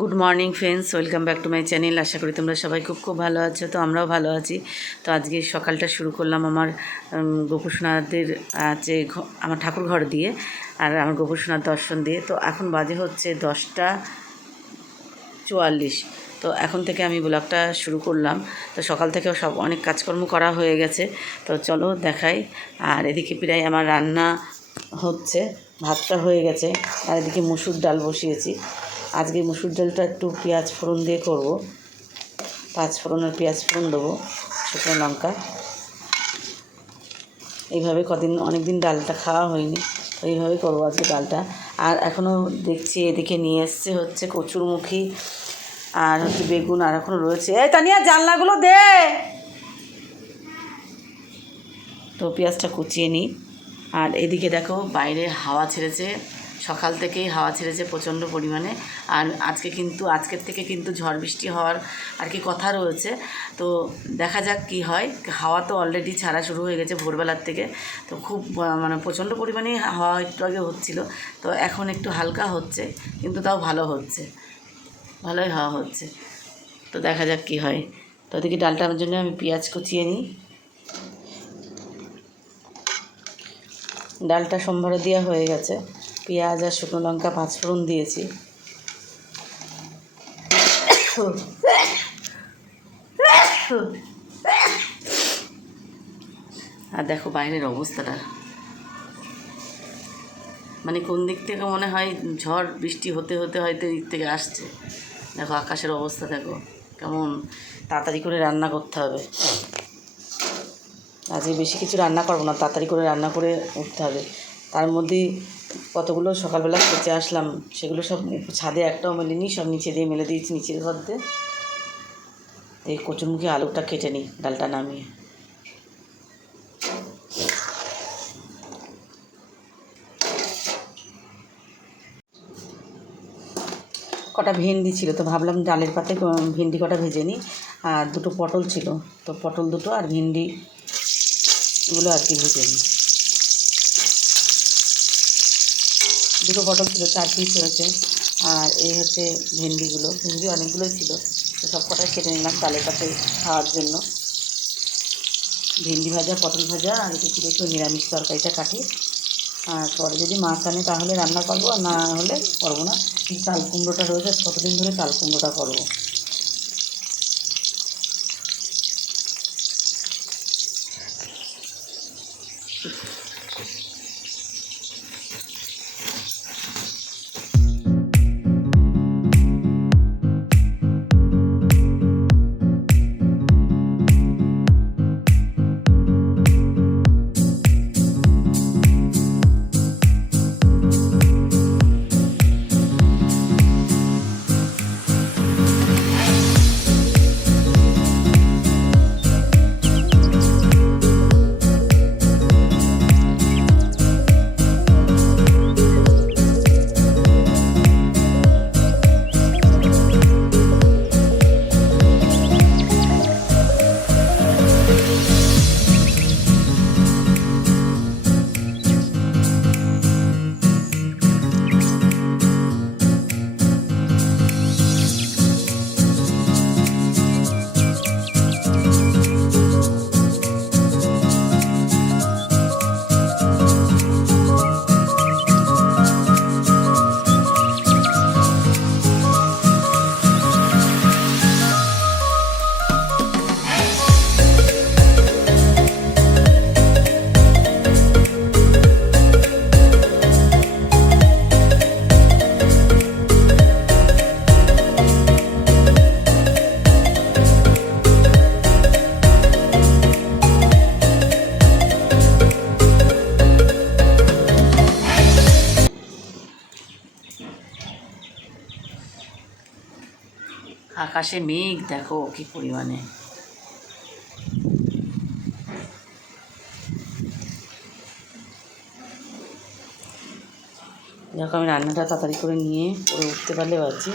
Good morning friends, welcome back to my channel. আশা করি তোমরা সবাই খুব খুব ভালো আছো। তো আমরাও ভালো আছি। তো আজকে সকালটা শুরু করলাম আমার গোপুসোনাদের আছে আমার ঠাকুর ঘর দিয়ে, আর আমার গোপুসোনার দর্শন দিয়ে। তো এখন বাজে হচ্ছে 10:44। তো এখন থেকে আমি ব্লগটা শুরু করলাম। তো সকাল থেকে সব অনেক কাজকর্ম করা হয়ে গেছে। তো চলো দেখাই। আর এদিকে প্রায় আমার রান্না হচ্ছে, ভাতটা হয়ে গেছে, আর এদিকে মুসুর ডাল বসিয়েছি। আজকে মুসুর ডালটা একটু পেঁয়াজ ফোড়ন দিয়ে করব। 5 ফোড়ন আর পেঁয়াজ ফোড়ন দেবো, শুকনো লঙ্কা। এইভাবে অনেক দিন ডালটা খাওয়া হয়নি, তো এইভাবেই করবো আজকে ডালটা। আর এখনও দেখছি এদিকে নিয়ে এসছে হচ্ছে কচুরমুখী আর হচ্ছে বেগুন, আর এখনও রয়েছে। এই তানিয়া, জানলাগুলো দে। তো পেঁয়াজটা কুচিয়ে নিই। আর এদিকে দেখো বাইরে হাওয়া ছেড়েছে, সকাল থেকেই হাওয়া ছেড়েছে প্রচণ্ড পরিমাণে। আর আজকের থেকে কিন্তু ঝড় বৃষ্টি হওয়ার আর কি কথা রয়েছে। তো দেখা যাক কি হয়। হাওয়া তো অলরেডি ছাড়া শুরু হয়ে গেছে ভোরবেলার থেকে। তো খুব প্রচণ্ড পরিমাণে হাওয়া একটু আগে হচ্ছিল, তো এখন একটু হালকা হচ্ছে, কিন্তু তাও ভালো হচ্ছে, ভালোই হাওয়া হচ্ছে। তো দেখা যাক কি হয়। তো ওদিকে ডালটার জন্য আমি পেঁয়াজ কুচিয়ে নিই। ডালটা সম্ভারে দেওয়া হয়ে গেছে, পেঁয়াজ আর শুকনো লঙ্কা 5 ফোড়ন দিয়েছি। আর দেখো বাইরের অবস্থাটা, কোন দিক থেকে মনে হয় ঝড় বৃষ্টি হতে হতে হয়তো দিক থেকে আসছে। দেখো আকাশের অবস্থা, দেখো কেমন। তাড়াতাড়ি করে রান্না করতে হবে। আজকে বেশি কিছু রান্না করবো না, তাড়াতাড়ি করে রান্না করে উঠতে হবে। তার মধ্যেই কতগুলো সকালবেলা কেচে আসলাম, সেগুলো সব ছাদে একটাও মেলেনি, সব নিচে দিয়ে মেলে দিয়েছি, নিচের ঘর দিয়ে। এই কচুরমুখী আলুটা কেটে নিই ডালটা নামিয়ে। কটা ভেন্ডি ছিল, তো ভাবলাম ডালের পাতে ভেন্ডি কটা ভেজে নিই। আর 2টো পটল ছিল, তো পটল 2টো আর ভেন্ডি এগুলো আর কি ভেজে নিই। 2টো পটল ছিল, 4 পিস হয়েছে। আর এই হচ্ছে ভেন্ডি অনেকগুলোই ছিল, তো সব কটাই কেটে নিলাম ডালের পাতে খাওয়ার জন্য। ভেন্ডি ভাজা, পটল ভাজা, আর একটু নিরামিষ তরকারিটা কাটি। আর পরে যদি মাছ আনে তাহলে রান্না করবো, আর না হলে করবো না। চাল কুমড়োটা রয়েছে, কতদিন ধরে চাল কুমড়োটা করবো। আকাশে মেঘ দেখো কি পরিমাণে। দেখো আমি রান্নাটা তাড়াতাড়ি করে নিয়ে পরে উঠতে পারলে পারছি।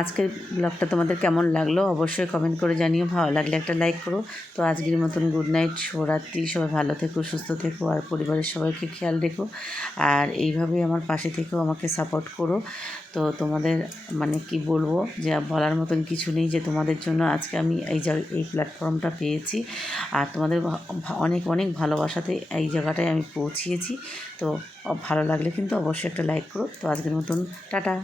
আজকের ব্লগটা তোমাদের কেমন লাগলো অবশ্যই কমেন্ট করে জানিও, ভালো লাগলে একটা লাইক করো। তো আজকের মতন গুড নাইট, শুভরাত্রি, সবাই ভালো থেকো, সুস্থ থেকো, আর পরিবারের সবাইকে খেয়াল রেখো। আর এইভাবেই আমার পাশে থেকেও আমাকে সাপোর্ট করো। তো তোমাদের মানে কি বলবো, যে বলার মতন কিছু নেই, যে তোমাদের জন্য আজকে আমি এই প্ল্যাটফর্মটা পেয়েছি। আর তোমাদের অনেক অনেক ভালোবাসাতে এই জায়গাটায় আমি পৌঁছিয়েছি। তো ভালো লাগলে কিন্তু অবশ্যই একটা লাইক করো। তো আজকের মতন টাটা।